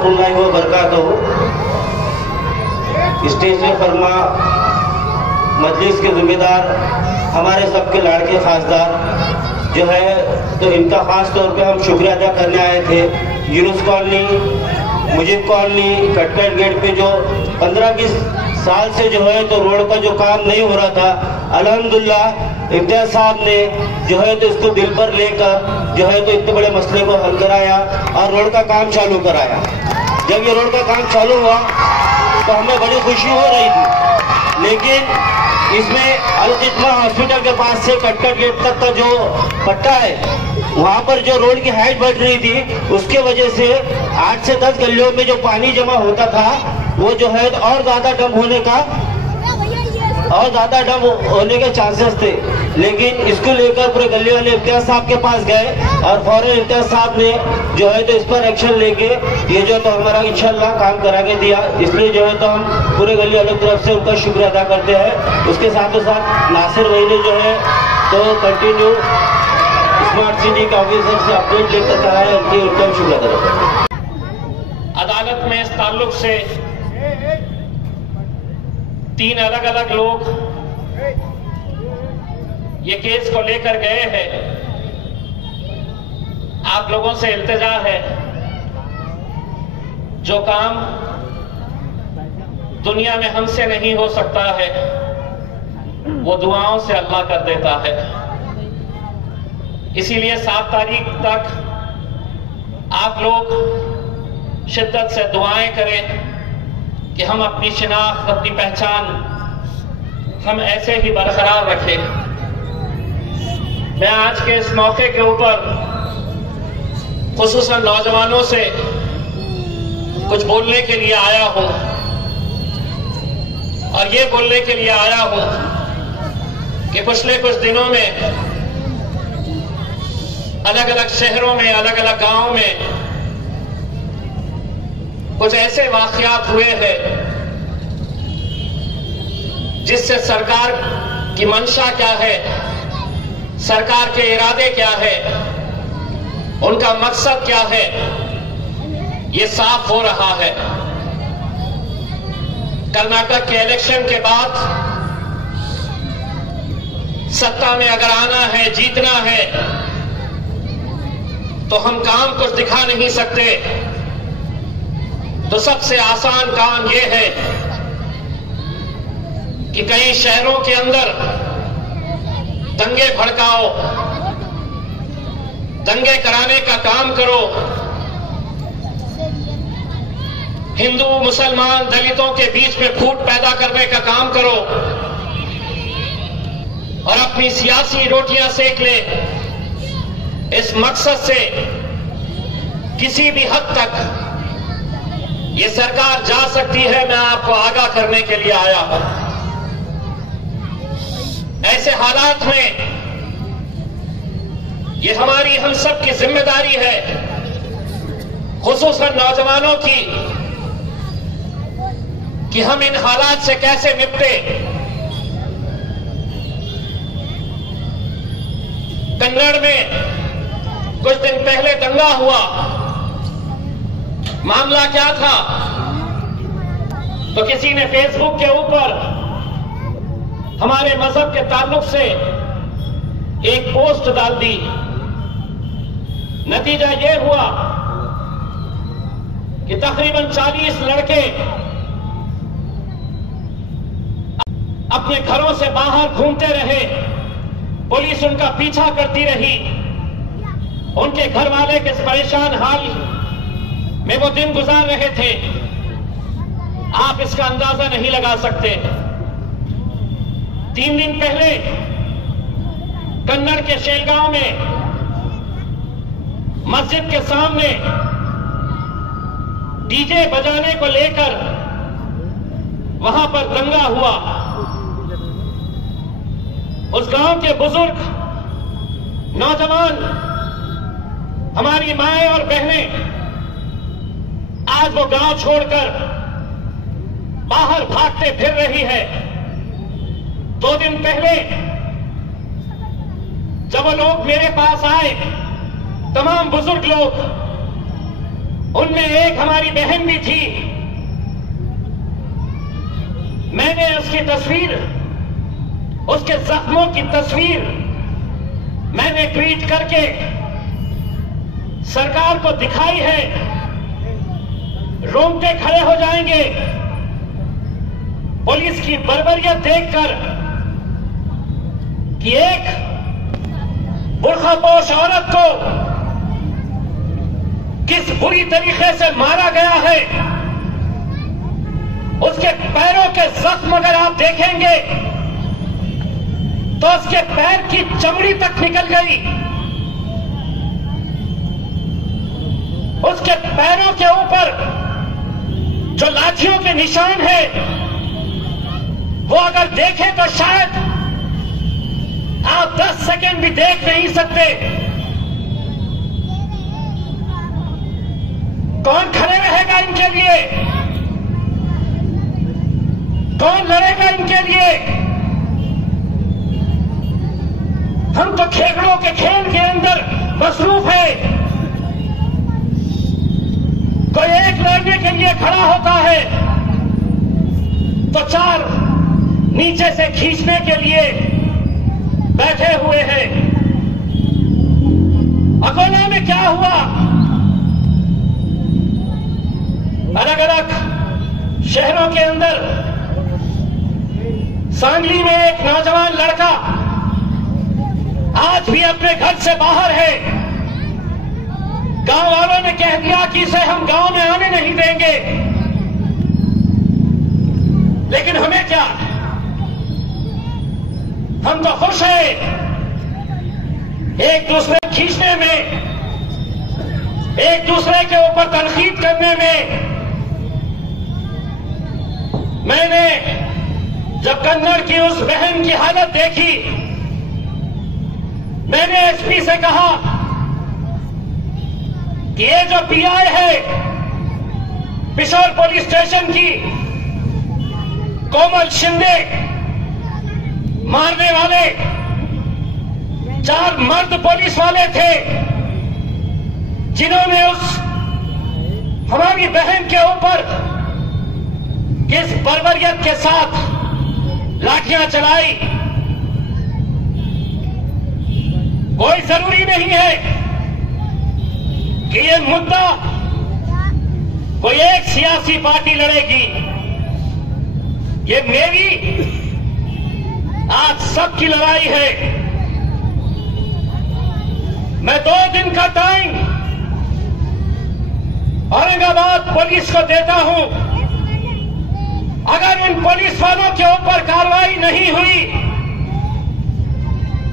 रहमतुल्लाहि व बरकातहू। स्टेज पे फरमा मजलिस के जिम्मेदार, हमारे सबके लाड़के खासदार जो है, तो इनका खास तौर पे हम शुक्रिया अदा करने आए थे। यूनुस कॉलोनी, मुजीब कॉलोनी, कटकट गेट पे जो 15-20 साल से जो है तो रोड का जो काम नहीं हो रहा था, अल्हम्दुलिल्लाह इम्तियाज साहब ने जो है तो इसको दिल पर लेकर जो है तो इतने बड़े मसले को हल कराया और रोड का काम चालू कराया। जब ये रोड का काम चालू हुआ तो हमें बड़ी खुशी हो रही थी, लेकिन इसमें अल-खिदमा हॉस्पिटल के पास से कटकट गेट तक का जो पट्टा है, वहाँ पर जो रोड की हाइट बढ़ रही थी, उसके वजह से 8 से 10 गलियों में जो पानी जमा होता था वो जो है और ज्यादा डंप होने के चांसेस थे। लेकिन इसको लेकर पूरे गली वाले इम्तियाज साहब के पास गए और फौरन इम्तियाज साहब ने जो है तो इस पर एक्शन लेके ये जो तो हमारा इंशाल्लाह काम करा के दिया। इसलिए जो है तो हम पूरे गली वालों की तरफ से उनका शुक्रिया अदा करते हैं। उसके साथ साथ नासिर भाई ने जो है तो कंटिन्यू स्मार्ट सिटी का ऑफिसर से अपडेट लेकर कराया, उनका शुक्रिया अदा करते हैं। अदालत में इस ताल्लुक से 3 अलग अलग लोग ये केस को लेकर गए हैं। आप लोगों से इल्तिजा है, जो काम दुनिया में हमसे नहीं हो सकता है वो दुआओं से अल्लाह कर देता है। इसीलिए 7 तारीख तक आप लोग शिद्दत से दुआएं करें कि हम अपनी शिनाख्त, अपनी पहचान हम ऐसे ही बरकरार रखें। मैं आज के इस मौके के ऊपर खुसूसन नौजवानों से कुछ बोलने के लिए आया हूं, और ये बोलने के लिए आया हूं कि पिछले कुछ दिनों में अलग अलग शहरों में, अलग अलग गांवों में कुछ ऐसे वाकयात हुए हैं जिससे सरकार की मंशा क्या है, सरकार के इरादे क्या है, उनका मकसद क्या है, ये साफ हो रहा है। कर्नाटक के इलेक्शन के बाद सत्ता में अगर आना है, जीतना है, तो हम काम कुछ दिखा नहीं सकते। तो सबसे आसान काम यह है कि कई शहरों के अंदर दंगे भड़काओ, दंगे कराने का काम करो, हिंदू, मुसलमान, दलितों के बीच में फूट पैदा करने का काम करो और अपनी सियासी रोटियां सेक ले। इस मकसद से किसी भी हद तक ये सरकार जा सकती है, मैं आपको आगाह करने के लिए आया हूं। ऐसे हालात में ये हमारी, हम सब की जिम्मेदारी है, खुसूसन नौजवानों की, कि हम इन हालात से कैसे निपटे। कन्नड़ में कुछ दिन पहले दंगा हुआ। मामला क्या था? तो किसी ने फेसबुक के ऊपर हमारे मजहब के ताल्लुक से एक पोस्ट डाल दी। नतीजा यह हुआ कि तकरीबन 40 लड़के अपने घरों से बाहर घूमते रहे, पुलिस उनका पीछा करती रही। उनके घर वाले किस परेशान हाल में वो दिन गुजार रहे थे, आप इसका अंदाजा नहीं लगा सकते। 3 दिन पहले कन्नड़ के शेलगांव में मस्जिद के सामने डीजे बजाने को लेकर वहां पर दंगा हुआ। उस गांव के बुजुर्ग, नौजवान, हमारी माएं और बहनें आज वो गांव छोड़कर बाहर भागते फिर रही है। 2 दिन पहले जब वो लोग मेरे पास आए, तमाम बुजुर्ग लोग, उनमें एक हमारी बहन भी थी। मैंने उसकी तस्वीर, उसके जख्मों की तस्वीर मैंने ट्वीट करके सरकार को दिखाई है। रोंगटे खड़े हो जाएंगे पुलिस की बर्बरियत देखकर कि एक बुर्खापोश औरत को किस बुरी तरीके से मारा गया है। उसके पैरों के जख्म अगर आप देखेंगे तो उसके पैर की चमड़ी तक निकल गई। उसके पैरों के ऊपर जो लाठियों के निशान है वो अगर देखें तो शायद आप 10 सेकंड भी देख नहीं सकते। कौन खड़े रहेगा इनके लिए? कौन लड़ेगा इनके लिए? हम तो खेगड़ों के खेल के अंदर मसरूफ है। कोई एक लड़ने के लिए खड़ा होता है तो 4 नीचे से खींचने के लिए बैठे हुए हैं। अकोला में क्या हुआ? अलग अलग शहरों के अंदर सांगली में एक नौजवान लड़का आज भी अपने घर से बाहर है। गांव वालों ने कह दिया कि इसे हम गांव में आने नहीं देंगे, लेकिन हमें क्या, हम तो खुश हैं एक दूसरे खींचने में, एक दूसरे के ऊपर तनकीद करने में। मैंने जब कन्नड़ की उस बहन की हालत देखी, मैंने एसपी से कहा कि ये जो पीआई है पिशोर पुलिस स्टेशन की, कोमल शिंदे, मारने वाले 4 मर्द पुलिस वाले थे जिन्होंने उस हमारी बहन के ऊपर किस बर्बरियत के साथ लाठियां चलाई। कोई जरूरी नहीं है कि ये मुद्दा कोई एक सियासी पार्टी लड़ेगी। ये मेरी आज सबकी लड़ाई है। मैं 2 दिन का टाइम औरंगाबाद पुलिस को देता हूं। अगर उन पुलिस वालों के ऊपर कार्रवाई नहीं हुई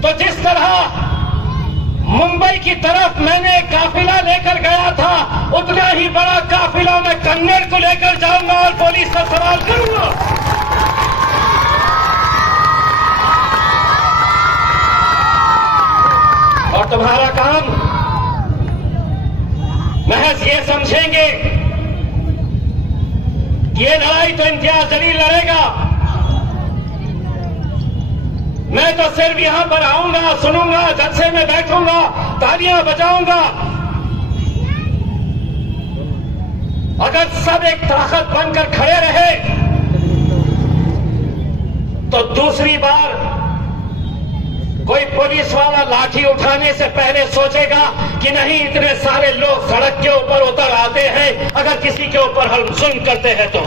तो जिस तरह मुंबई की तरफ मैंने काफिला लेकर गया था, उतना ही बड़ा काफिला मैं कन्नड़ को लेकर जाऊंगा और पुलिस का सवाल करूंगा। और तुम्हारा काम महज ये समझेंगे कि ये लड़ाई तो इम्तियाज जलील लड़ेगा, मैं तो सिर्फ यहां पर आऊंगा, सुनूंगा, जलसे में बैठूंगा, तालियां बजाऊंगा। अगर सब एक ताकत बनकर खड़े रहे तो दूसरी बार कोई पुलिस वाला लाठी उठाने से पहले सोचेगा कि नहीं, इतने सारे लोग सड़क के ऊपर उतर आते हैं, अगर किसी के ऊपर हम जुल्म करते हैं तो।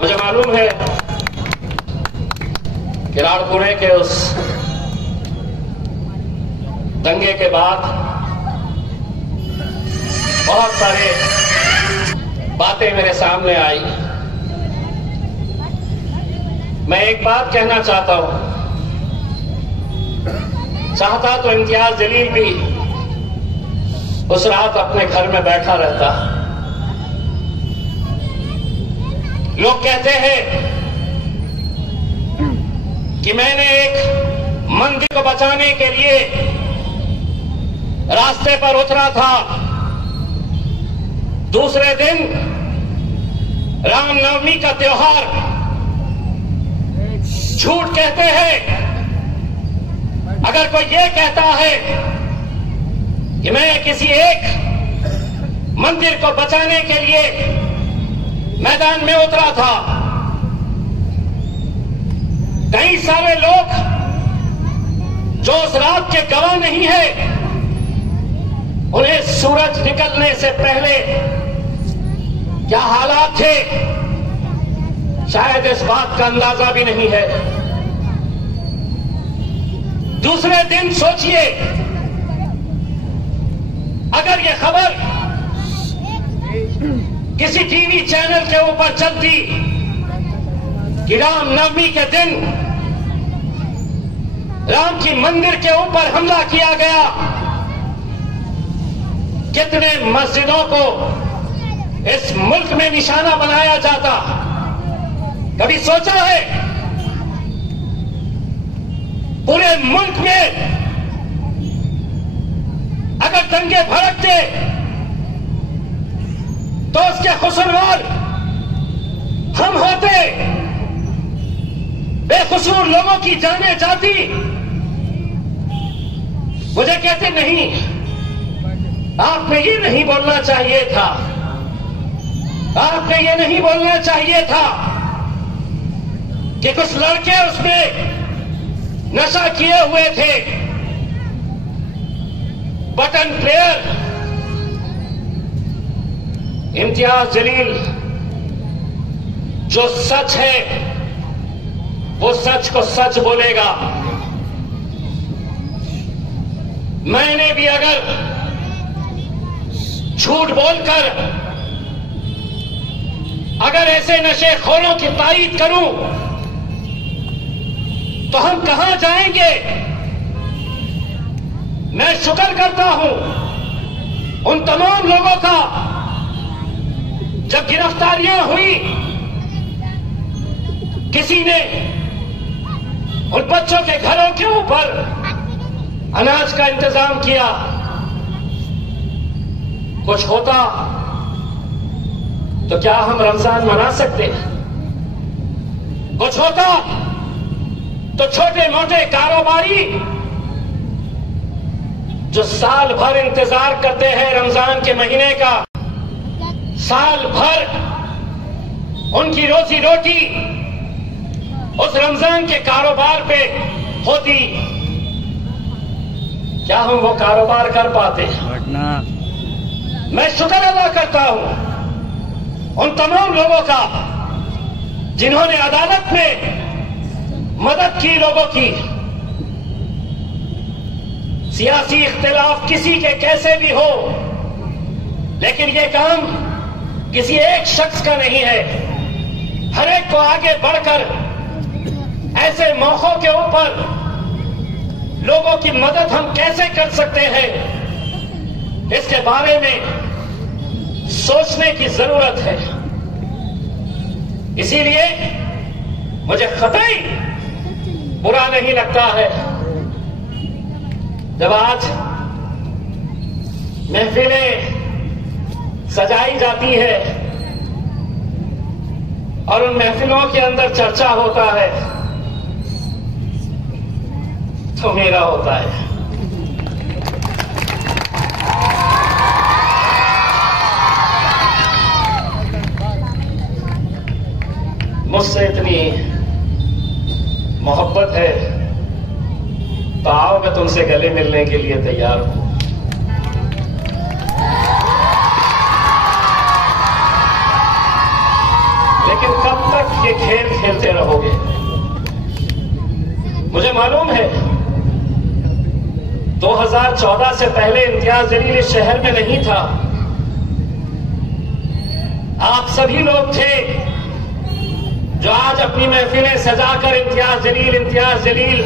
मुझे मालूम है कि राणपुणे के उस दंगे के बाद बहुत सारे बातें मेरे सामने आई। मैं एक बात कहना चाहता हूं, चाहता तो इम्तियाज जलील भी उस रात अपने घर में बैठा रहता। लोग कहते हैं कि मैंने एक मंदिर को बचाने के लिए रास्ते पर उतरा था। दूसरे दिन रामनवमी का त्योहार झूठ कहते हैं। अगर कोई ये कहता है कि मैं किसी एक मंदिर को बचाने के लिए मैदान में उतरा था, कई सारे लोग जो उस रात के गवाह नहीं है, उन्हें सूरज निकलने से पहले क्या हालात थे शायद इस बात का अंदाजा भी नहीं है। दूसरे दिन सोचिए, अगर यह खबर किसी टीवी चैनल के ऊपर चलती कि रामनवमी के दिन राम की मंदिर के ऊपर हमला किया गया, कितने मस्जिदों को इस मुल्क में निशाना बनाया जाता। कभी सोचा है पूरे मुल्क में अगर दंगे भड़कते तो उसके कसूरवार हम होते, बेकसूर लोगों की जानें जाती। मुझे कहते नहीं, आपने ये नहीं बोलना चाहिए था, आपने ये नहीं बोलना चाहिए था कि कुछ लड़के उसमें नशा किए हुए थे। बटन प्लेयर इम्तियाज जलील जो सच है वो सच को सच बोलेगा। मैंने भी अगर झूठ बोलकर अगर ऐसे नशेखोरों की तारीफ करूं तो हम कहां जाएंगे। मैं शुक्र करता हूं उन तमाम लोगों का, जब गिरफ्तारियां हुई किसी ने उन बच्चों के घरों के ऊपर अनाज का इंतजाम किया। कुछ होता तो क्या हम रमजान मना सकते? कुछ होता तो छोटे मोटे कारोबारी जो साल भर इंतजार करते हैं रमजान के महीने का, साल भर उनकी रोजी रोटी उस रमजान के कारोबार पे होती, क्या हम वो कारोबार कर पाते? मैं शुक्र अदा करता हूं उन तमाम लोगों का जिन्होंने अदालत में मदद की लोगों की। सियासी इख्तिलाफ किसी के कैसे भी हो, लेकिन ये काम किसी एक शख्स का नहीं है। हर एक को आगे बढ़कर ऐसे मौकों के ऊपर लोगों की मदद हम कैसे कर सकते हैं, इसके बारे में सोचने की जरूरत है। इसीलिए मुझे कतई बुरा नहीं लगता है जब आज महफिलें सजाई जाती है और उन महफिलों के अंदर चर्चा होता है तो मेरा होता है। मुझसे इतनी मोहब्बत है तो आओ, मैं तुमसे गले मिलने के लिए तैयार हूं। लेकिन कब तक ये खेल खेलते रहोगे? मुझे मालूम है 2014 से पहले इम्तियाज जलील इस शहर में नहीं था। आप सभी लोग थे जो आज अपनी महफिलें सजाकर इम्तियाज जलील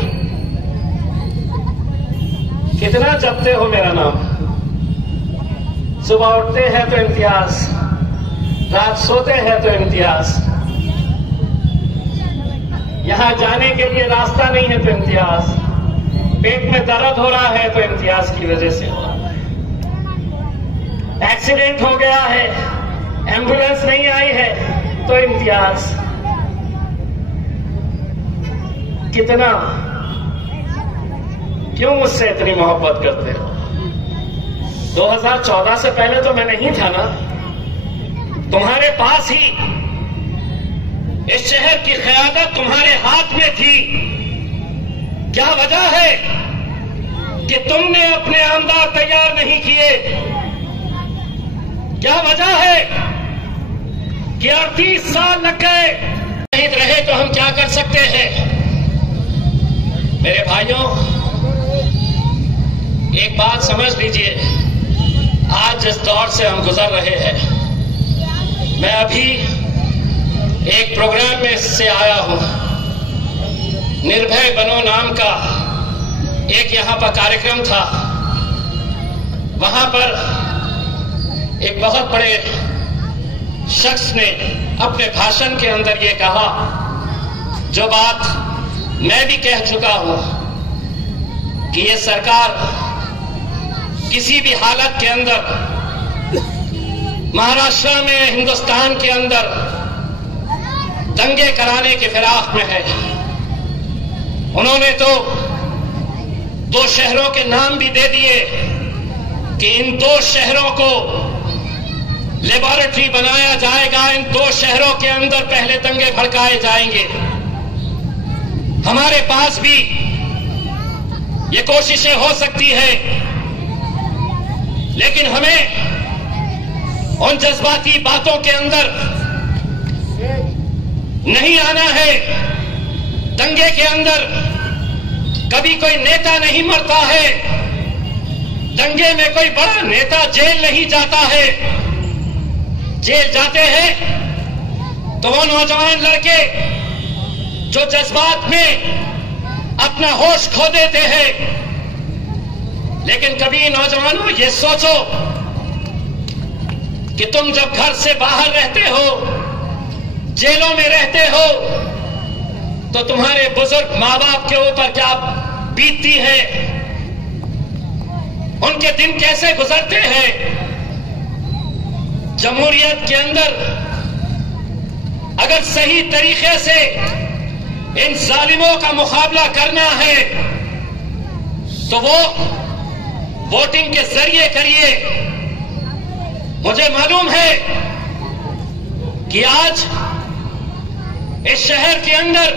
कितना जपते हो मेरा नाम। सुबह उठते हैं तो इम्तियाज, रात सोते हैं तो इम्तियाज, यहां जाने के लिए रास्ता नहीं है तो इम्तियाज, पेट में दर्द हो रहा है तो इम्तियाज की वजह से हो रहा है, एक्सीडेंट हो गया है, एम्बुलेंस नहीं आई है तो इम्तियाज, कितना, क्यों मुझसे इतनी मोहब्बत करते हो? 2014 से पहले तो मैं नहीं था ना, तुम्हारे पास ही इस शहर की क़यादत तुम्हारे हाथ में थी। क्या वजह है कि तुमने अपने आमदार तैयार नहीं किए? क्या वजह है कि 38 साल लग गए? नहीं रहे तो हम क्या कर सकते हैं? मेरे भाइयों, एक बात समझ लीजिए, आज जिस दौर से हम गुजर रहे हैं, मैं अभी एक प्रोग्राम में से आया हूं, निर्भय बनो नाम का एक यहां पर कार्यक्रम था। वहां पर एक बहुत बड़े शख्स ने अपने भाषण के अंदर ये कहा, जो बात मैं भी कह चुका हूं, कि ये सरकार किसी भी हालत के अंदर महाराष्ट्र में, हिंदुस्तान के अंदर दंगे कराने के फिराक में है। उन्होंने तो 2 शहरों के नाम भी दे दिए कि इन 2 शहरों को लेबोरेटरी बनाया जाएगा, इन 2 शहरों के अंदर पहले दंगे भड़काए जाएंगे। हमारे पास भी ये कोशिशें हो सकती है, लेकिन हमें उन जज्बाती बातों के अंदर नहीं आना है। दंगे के अंदर कभी कोई नेता नहीं मरता है, दंगे में कोई बड़ा नेता जेल नहीं जाता है। जेल जाते हैं तो वो नौजवान लड़के जो जज्बात में अपना होश खो देते हैं। लेकिन कभी नौजवानों ये सोचो कि तुम जब घर से बाहर रहते हो, जेलों में रहते हो, तो तुम्हारे बुजुर्ग माँ बाप के ऊपर क्या बीतती है, उनके दिन कैसे गुजरते हैं। जमहूरियत के अंदर अगर सही तरीके से इन जालिमों का मुकाबला करना है तो वो वोटिंग के जरिए करिए। मुझे मालूम है कि आज इस शहर के अंदर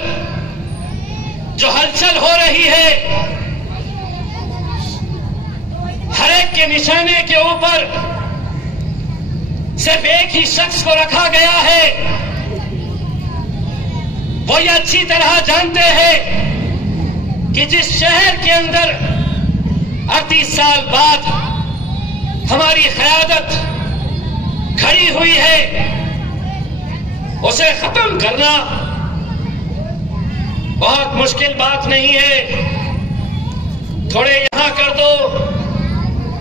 जो हलचल हो रही है, हर एक के निशाने के ऊपर सिर्फ एक ही शख्स को रखा गया है। वो ये अच्छी तरह जानते हैं कि जिस शहर के अंदर 38 साल बाद हमारी क़यादत खड़ी हुई है, उसे खत्म करना बहुत मुश्किल बात नहीं है। थोड़े यहां कर दो,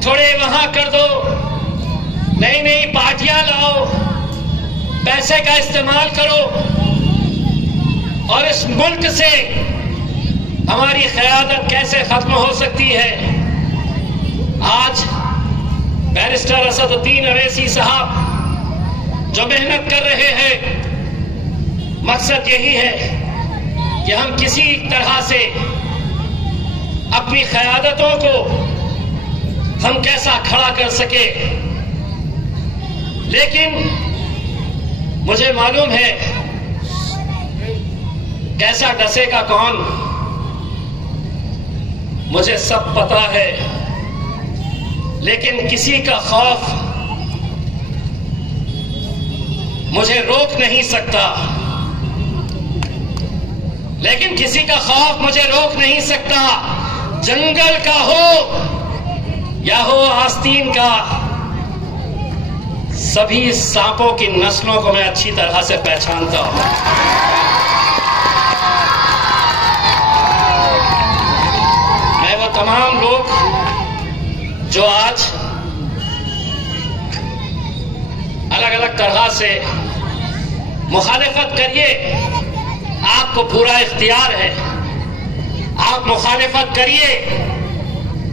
थोड़े वहां कर दो, नई नई पार्टियां लाओ, पैसे का इस्तेमाल करो और इस मुल्क से हमारी क़यादत कैसे खत्म हो सकती है। आज बैरिस्टर असदुद्दीन अवैसी साहब जो मेहनत कर रहे हैं, मकसद यही है कि हम किसी तरह से अपनी क़यादतों को हम कैसा खड़ा कर सके। लेकिन मुझे मालूम है कैसा डसेगा कौन, मुझे सब पता है। लेकिन किसी का खौफ मुझे रोक नहीं सकता, लेकिन किसी का खौफ मुझे रोक नहीं सकता। जंगल का हो या हो आस्तीन का, सभी सांपों की नस्लों को मैं अच्छी तरह से पहचानता हूं। मैं वो तमाम लोग जो आज अलग अलग तरह से मुखालिफत करिए, आपको पूरा इख्तियार है, आप मुखालिफत करिए।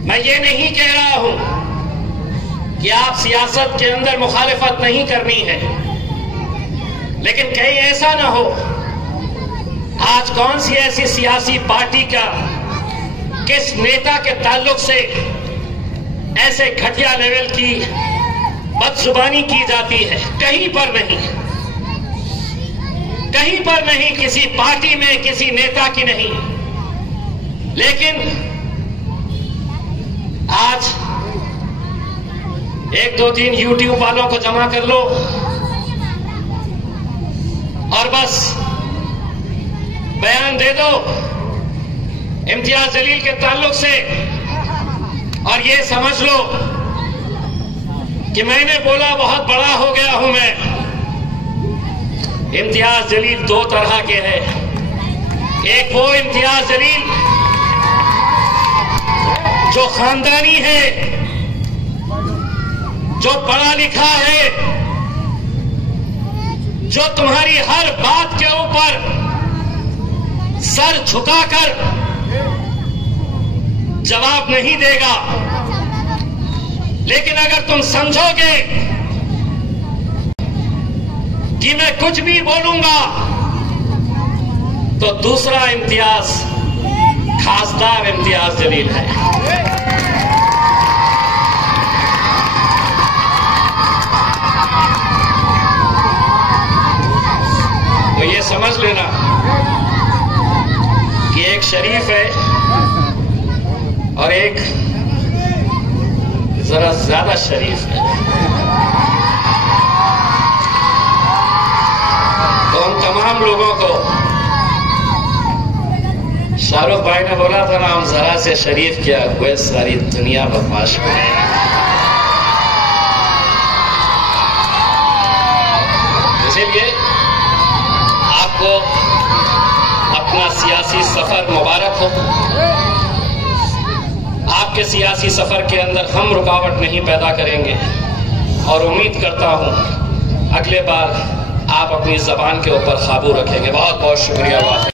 मैं ये नहीं कह रहा हूं कि आप सियासत के अंदर मुखालिफत नहीं करनी है, लेकिन कहीं ऐसा ना हो आज कौन सी ऐसी सियासी पार्टी का किस नेता के ताल्लुक से ऐसे घटिया लेवल की बदजुबानी की जाती है? कहीं पर नहीं, कहीं पर नहीं, किसी पार्टी में किसी नेता की नहीं। लेकिन आज 1 2 3 YouTube वालों को जमा कर लो और बस बयान दे दो इम्तियाज जलील के ताल्लुक से, और ये समझ लो कि मैंने बोला बहुत बड़ा हो गया हूं मैं। इम्तियाज जलील 2 तरह के हैं। एक वो इम्तियाज जलील जो खानदानी है, जो पढ़ा लिखा है, जो तुम्हारी हर बात के ऊपर सर झुकाकर जवाब नहीं देगा। लेकिन अगर तुम समझोगे कि मैं कुछ भी बोलूंगा, तो दूसरा इम्तियाज खासदार इम्तियाज जलील है। तो ये समझ लेना कि एक शरीफ है और एक जरा ज्यादा शरीफ है। तो हम तमाम लोगों को, शाहरुख भाई ने बोला था ना, हम जरा से शरीफ क्या हुए सारी दुनिया बदमाश हुई। इसीलिए आपको अपना सियासी सफर मुबारक हो। आपके सियासी सफर के अंदर हम रुकावट नहीं पैदा करेंगे और उम्मीद करता हूं अगले बार आप अपनी जबान के ऊपर काबू रखेंगे। बहुत बहुत शुक्रिया।